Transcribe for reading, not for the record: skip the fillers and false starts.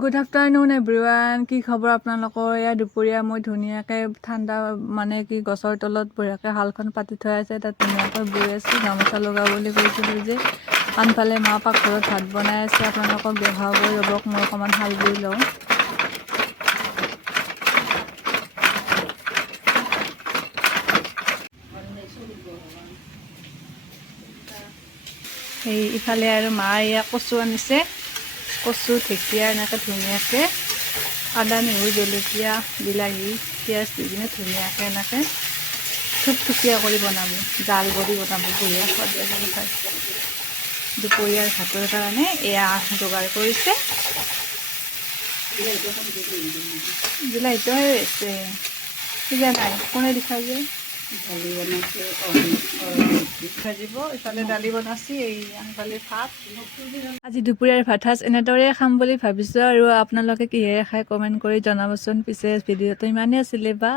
Good afternoon everyone. কি খবৰ আপোনালোকৰ? এয়া দুপৰীয়া মই ধুনীয়াকৈ ঠাণ্ডা কি গছৰ তলত বঢ়িয়াকৈ শালখন পাতি থৈ আছে, তাত ধুনীয়াকৈ বৈ আছোঁ। গামোচা লগাওঁ বুলি কৈছিলোঁ যে। আনফালে মা পাকঘৰত ভাত বনাই আছে। আপোনালোকক দেখাব ৰ'বক, মই অকণমান শাল বৈ লওঁ। সেই ইফালে আৰু মা এয়া কচু আনিছে। কচু ঢেকীয়া এনেকৈ ধুনীয়াকৈ আদা নহৰু জলকীয়া বিলাহী পিঁয়াজ দি কিনে ধুনীয়াকৈ এনেকৈ থুপথুপীয়া কৰি বনাব, জাল কৰি বনাব, বঢ়িয়া সোৱাদ লাগিব খাই। দুপৰীয়াৰ ভাতৰ কাৰণে এয়া যোগাৰ কৰিছে। বিলাহীটো হৈছে সিজা নাই, কোনে দেখাই যে ভাজিব। ইফালে দালি বনাইছে, এইফালে ভাত। আজি দুপৰীয়াৰ ভাত সাজ এনেদৰে খাম বুলি ভাবিছোঁ, আৰু আপোনালোকে কিহেৰে খাই কমেণ্ট কৰি জনাবচোন। পিছে ভিডিঅ'টো ইমানেই আছিলে, বা